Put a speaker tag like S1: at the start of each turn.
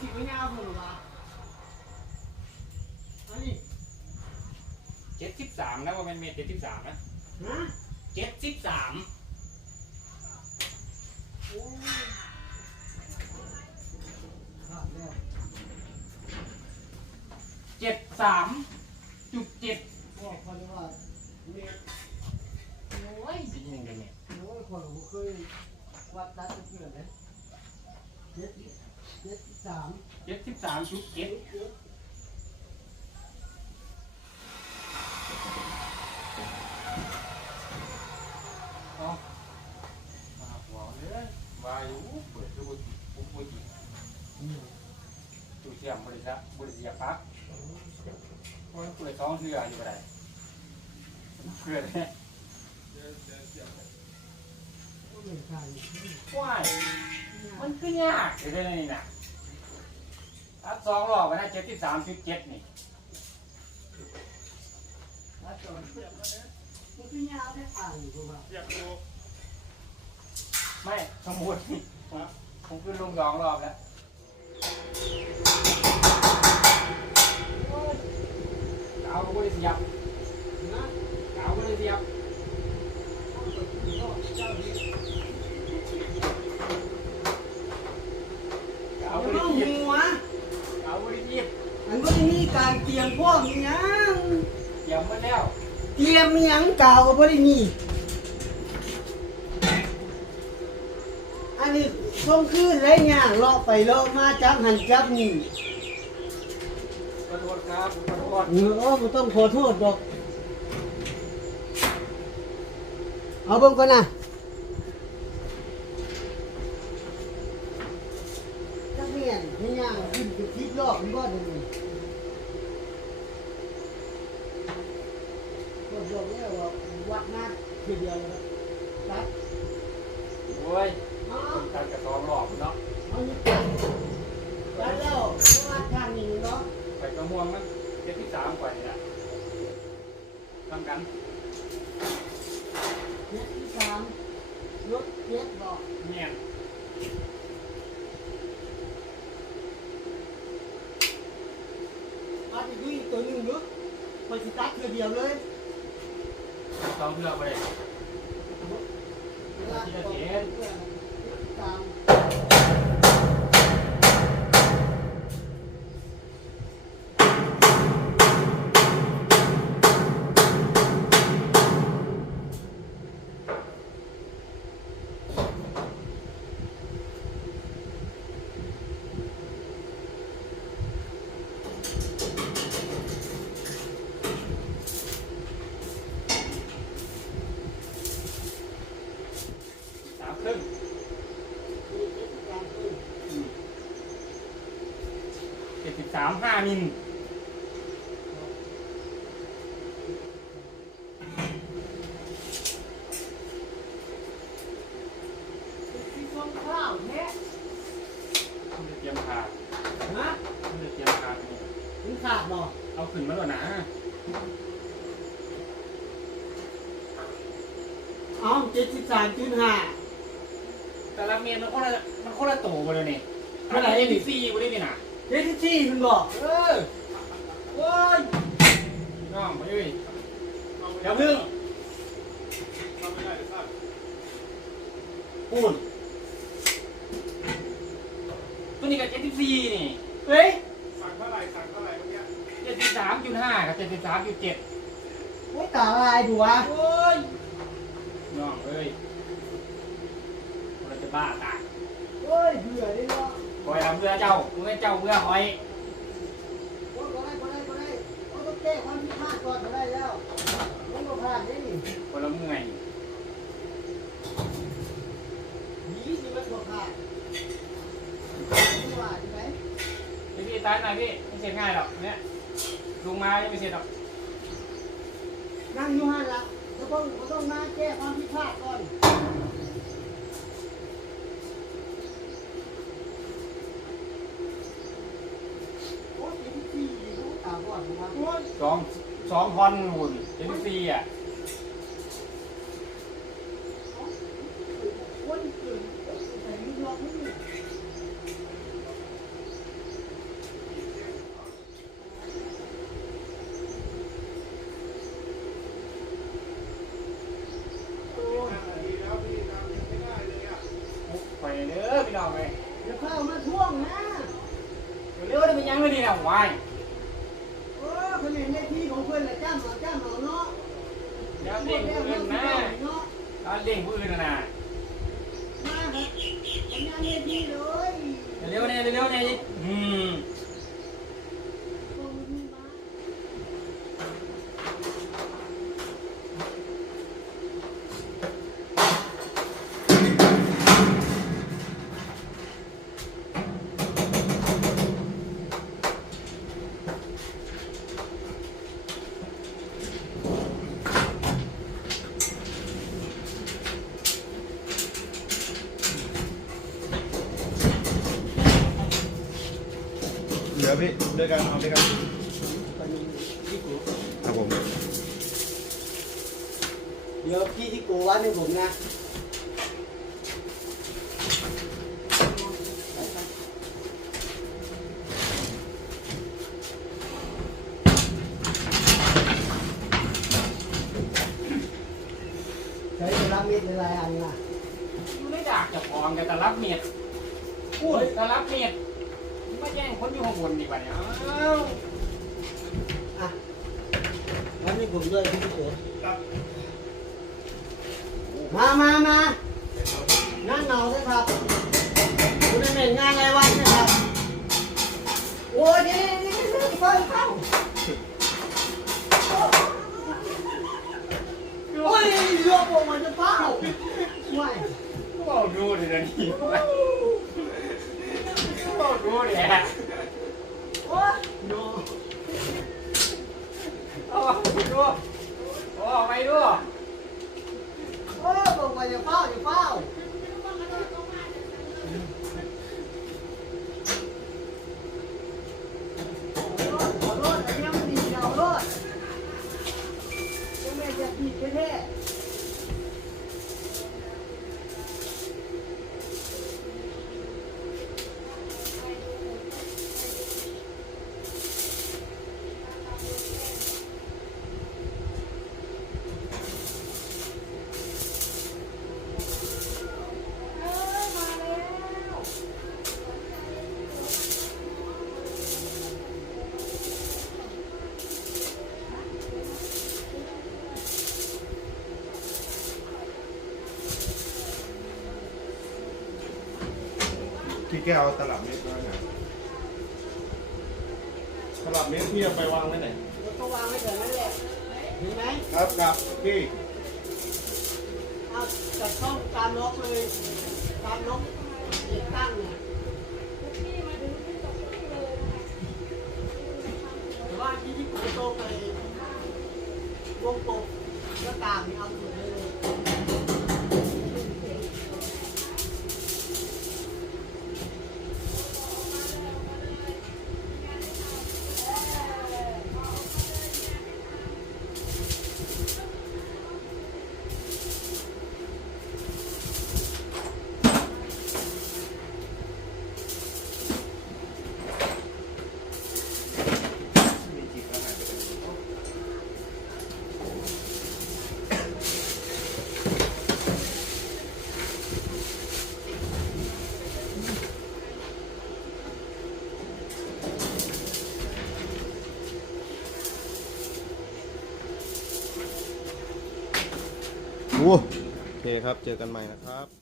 S1: สิไม่ยาวเหรอวะอันนี้
S2: เจ็ดสิบสามนะว่าเป็นเมตรเจ็ดสิบสามนะ
S1: ฮะ
S2: เจ็ดสิบสาม
S1: โอ้ยขาดแล้ว
S2: เจ็ดสามจุดเจ็ด
S1: บอกคนว่าเมตร
S2: โอ้ยจริงจริงเลยเนี่ย
S1: โอ้ยคนผมเคยวัดตัดเพื่อนเลยเจ็ดเจ็ด สาม
S2: เจ็ดสิบสามจุดเจ็ด
S1: เจ็ด
S2: อ๋อมาหัวเลยวายู่เปิดดูบุบุบุจิดูเสียมบริษัทบริษัทพักโอ้ยเปิดสองเทืออยู่ไรเพื่อนเนี่ย
S1: ก็เหมือนกัน
S2: ว้ายมันคือยากเลยได้นี่นะ อัดสองรอบไปนะเจ็ดที่สามสิบเจ็ดนี่
S1: ไม่
S2: สมุดผมขึ้นลงสองรอบแล้ว
S1: โอ้ย
S2: เอาบริษัท
S1: นะ
S2: เอาบริษัท
S1: เอาไปกินก็เจ้านี้
S2: เอา
S1: เอา
S2: บ
S1: ไป
S2: ริษัท
S1: หัว
S2: เอาบริษัท
S1: มันก็มีการเตรียมพวกนี้ยัง
S2: เตรียมมา แล้ว
S1: เตรียมอิหยังเก่าก็บ่ได้มีอันนี้ส่งคืนไรเนี่ยเลาะไปเลาะมาจับหันจับนี่
S2: ขอโทษครับขอโทษ
S1: เออโอ้บ่ต้องขอโทษดอก เอาเบิ่งก่อนนะจักเมียนนี่ย่างขึ้นไปทิศรอบมันบ่ได้นี่ ก็บอกแล้วว่าวัดนัดทีเดียวเลยครับ
S2: โอ้ย
S1: เอา
S2: ผมตัดกับสองรอบเนาะ
S1: เอานี่จัดจัดแล้ววัดทางนี้เนาะ
S2: ไปกระม่วงมันเจ็ดที่สามกว่านี่แหละทำกัน
S1: เจ็ดที่สามรถเจ็ดบอก
S2: เมียน
S1: อาจจะดูอีกตัวหนึ่งเนาะไปสิตัดทีเดียวเลย
S2: สองเทือกไปเลย
S1: เวลาต่อเพื่อนตามา
S2: มห้ามิล
S1: ที่ช่วงข้าวแท้
S2: คุณจะเตรียมขาด
S1: นะ
S2: คุณจะเตรียมขาดนี่
S1: มันขาดบ่
S2: เอาขึ้นมาแล้วนะ
S1: เอาเจ็ดสิบสามจุดห้า
S2: แต่ละเมียนมันคนละมันคนละโตวเลยนี่อะไรเอ็นซี่กูได้นี่นะ
S1: เจ็ดสิบสี่มันบอก
S2: เออโอ้ยพี่น้องไปเลยเดี๋ยวพึ่งปูนตัวนี้กับเจ็ดสิบสี่นี่
S1: เฮ้ย
S3: สั่งเท่าไหร่สั่งเท่าไหร่เมื่อกี้
S2: เจ็ดสิบสามจุดห้ากับเจ็ดสิบสามจุดเจ็ด
S1: โอ้ยตาลายดูวะ
S2: โอ้ยน้องเอ้ยเราจะบ้าตาย
S1: โอ้ยเบื่อเลยเนาะ
S2: คอยทำเพื่อเจ้าเมื่อเจ้าเพื่อคอย
S1: โอ้ยบ่ได้บ่ได้บ่ได้โอ้ยต้องแก้ความผิดพลาดก่อนบ่ได้แล้วมันบ่พลาดได้นี่
S2: คนละเมื่อย
S1: ดีสิมันบ่พลาดนี่ว่าใช่ไหม
S2: พี่พี่ตายหน่อยพี่ไม่เสร็จง่ายหรอกเนี่ยลงมายังไม่เสร็จหรอก
S1: นั่งอยู่ห้านละก็ต้องก็ต้องมาแก้ความผิดพลาดก่อน สอ
S2: งสองพันหุ่นเอ็
S1: นซีอะไปเด้อ
S2: พี่น้องเลย
S1: เดี๋ยวข้าวมาท่วงนะ
S2: เร็วๆได้เป็นยังไม่ดีนะวาย
S1: ในที่ของเพื่อนแหละจ้ำเอาจ้ำเอาเนาะ
S2: อย่าเล่งผู้อื่นนะ
S1: เนาะ
S2: เอาเล่งผู้อื่นนะ
S1: มาครับทำงานในที่เลย
S2: เร็วๆเนี่ยเร็วๆเนี่ยอืม
S3: เหลือพี่ด้วยกันเอาด้วยกันครับผม
S1: เดี๋ยวพี่ที่กูวัดให้ผมนะใช้รับมิดในลายอันน่ะ
S2: ไม่อยากจะพองแต่รับเมียดพูดแต่รับเมียด ไม่แย่งคนอยู่ข้างบนดีกว่าเนี่ยอ้าว
S1: อะวันนี้ผมด้วยพี่เต๋อ
S3: ครับ
S1: มามามานั่นเนาด้วยครับคุณนั่นเป็นงานอะไรวะเนี่ยครับ โอ้ยนี่นี่นี่ไฟเข้าโอ้ยยกออกมาจะเป้าไม่
S2: ก็บอกดูดิเดี๋ยวนี้ ก็บอกดูดิฮะ
S1: โอ้ยโน
S2: เอาออกไปดูโอ้ไปดู
S1: โอ้บอกว่าจะเฝ้าจะเฝ้า แก้
S3: วเอาตลับเมตรมาหน่อยตลับเมตรพี่เอาไปวางไว้ไหน
S1: รถก็วางไว้เถอะนั่นแหละเห็นไหม
S3: ครับครับพี่
S1: เอาจัดช่องตามล็อกเลยตามล็อกติดตั้งเนี่ยแต่ว่าที่ที่ผมโตไปวงกบก็ตามนี่เอาสุดเลย
S4: โอเคครับ เจอกันใหม่นะครับ